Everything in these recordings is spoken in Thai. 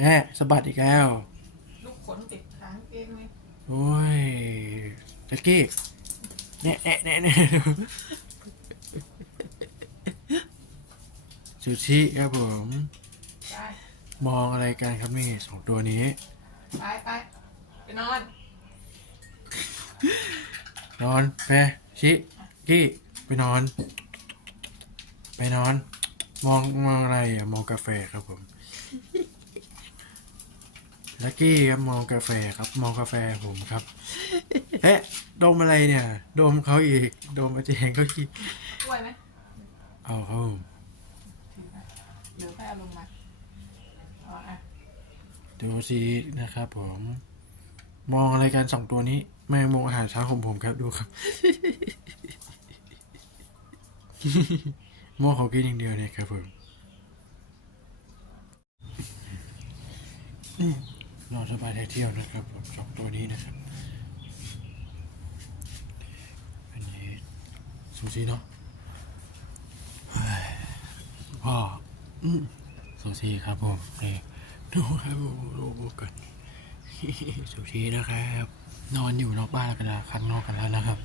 แอะสะบัดอีกแล้ว ลูกขนติดหางเองเลยโอ้ยแจ็กกี้เนี่ยแอะเนี่ยเนี่ยซูชิครับผม ไปมองอะไรกันครับนี่สองตัวนี้ ไปไปไปนอนนอนไปชิกี้ไปนอน ไปนอน มองมองอะไรอะ มองกาแฟครับผม ลักกี้ครับมองกาแฟครับ มองกาแฟผมครับ เอ๊ะดมอะไรเนี่ย ดมเขาอีก ดมอาจารย์เขาอีกกล้วยไหมเอาเขาถือนะเดี๋ยวค่อยเอาลงมาเอาอะดูสินะครับผม มองอะไรกันสองตัวนี้ แมงมุมอาหารเช้าของผมครับดูครับ มองเขากินอย่างเดียวเนี่ยครับผมอืม นอนสบายได้เที่ยวนะครับผมสองตัวนี้นะครับ อันนี้ซูชิเนาะพ่อซูชิครับผมนี่ดูครับผมดูบุกันซูชินะครับ นอนอยู่นอกบ้านกันแล้วข้างนอกกันแล้วนะครับ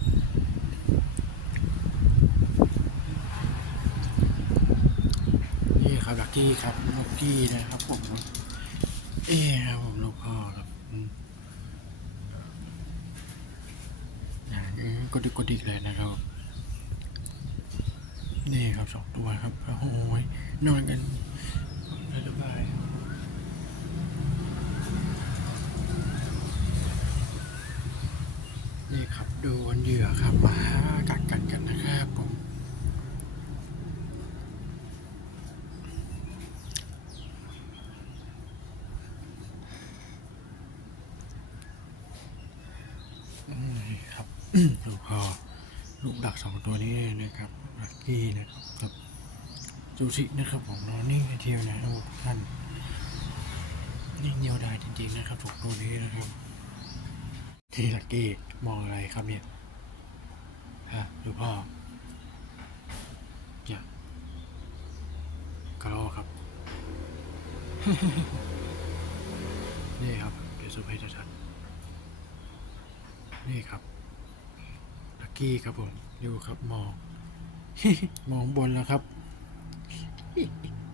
นี่ครับลักกี้ครับลักกี้นะครับผม เอ้ครับผมลูกพ่อครับอย่างนี้กดดิกกดดิกเลยนะครับ นี่ครับสองตัวครับโอ้ยนอนกันสบายนี่ครับโดนเหยื่อครับมากัดกันกันนะครับผม นี่ ครับลูกพ่อลูกดักสองตัวนี้นะครับลักกี้นะครับกับจูชินะครับผมนอนนิ่งเทียวนะครับทุกท่านนิ่งเดียวดายจริงๆนะครับถูกตัวนี้นะครับที่ลักกี้มองอะไรครับเนี่ยฮะลูพ่ออย่ากระโลอกครับนี่ครับเดี๋ยวซูมให้ชัดๆนี่ครับ กี้ครับผมดูครับมอง มองบนแล้วครับ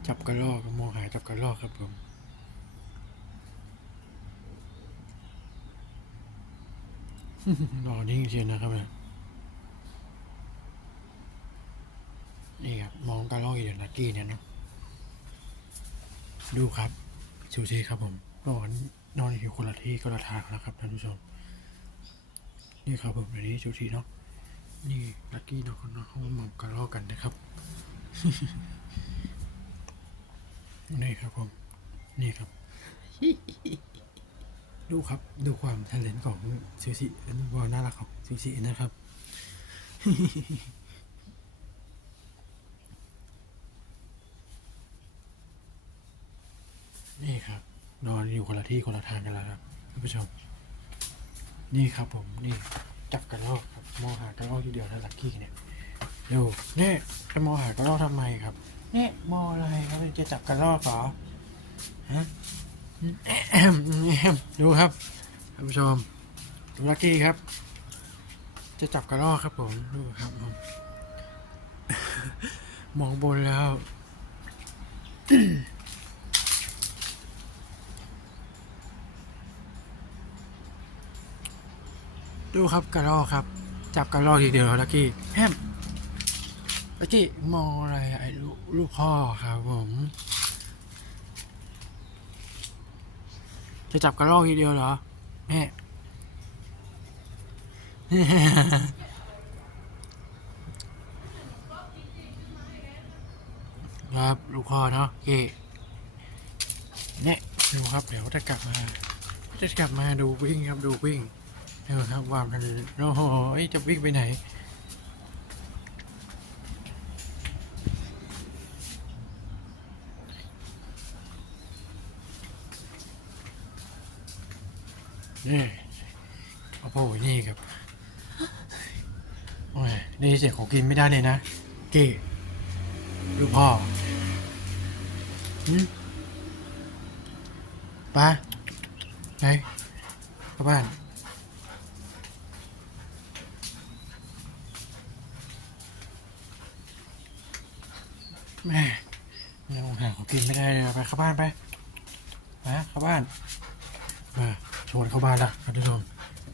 จับกระรอกมองหาจับกระรอกครับผมรอนิ่งเชียวนะครับเนี่ยนี่ครับ มองกระรอกอยู่ลักกี้เนี่ยนาะดูครับชูชีครับผมนอนนอนอยู่คนละที่คนละทางแล้วครับท่านผู้ชม นี่ครับผมเดี๋ยวนี้ชูชีเนาะ นี่ลักกี้นาะเขาเนาะเขามามองกระรอกกันนะครับ นี่ครับผม นี่ครับ ดูครับ ดูความทะเลนของซูชิอันนี้ว่าน่ารักของซูชินะครับ นี่ครับ นอนอยู่คนละที่คนละทางกันแล้วครับท่านผู้ชม นี่ครับผม นี่ จับกระรอกครับมองหากระรอกทีเดียวนะลักกี้เนี่ยดูเนี่ยจะมองหากระรอกทำไมครับเนี่ยมองอะไรครับจะจับกระรอกเหรอฮะดูครับท่านผู้ชมดูลักกี้ครับ จะจับกระรอกครับผมดูครับผมมองบนแล้ว ดูครับกระรอกครับ จับกระรอกทีเดียวลักกี้แฮมลักกี้มองอะไรไอ้ลูกลูกพ่อครับผมจะจับกระรอกทีเดียวเหรอแม่ครับลูกพ่อเนาะกี้เนี่ยดูครับ เดี๋ยวจะกลับมา จะกลับมาดูวิ่งครับดูวิ่ง เออครับวามทันโอ้โหจะวิ่งไปไหนนี่โอ้โหนี่ครับโอ้ยนี่เสียงของกินไม่ได้เลยนะเก้ดูกพ่อไปไปเข้าบ้าน แม่ยังหาของกินไม่ได้เลยไปเข้าบ้านไปไปเข้าบ้านมาชวนเข้าบ้านละท่านผู้ชม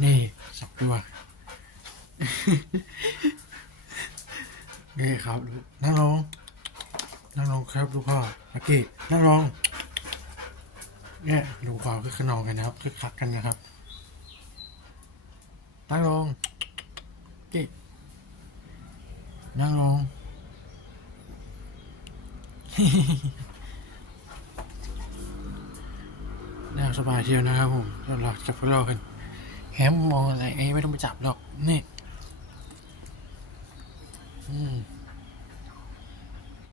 นี่สองตัวนี่ครับนั่งลงนั่งลงครับลูกพ่อลักกี้นั่งลงเนี่ยดูความคึกขนองกันนะครับคึกคักกันนะครับนั่งลงกี้นั่งลง น่าสบายเที่ยวนะครับผมหลอกจับพวกเรากันแฮมมองอะไรไอ้ไม่ต้องไปจับหรอก นี่ อืม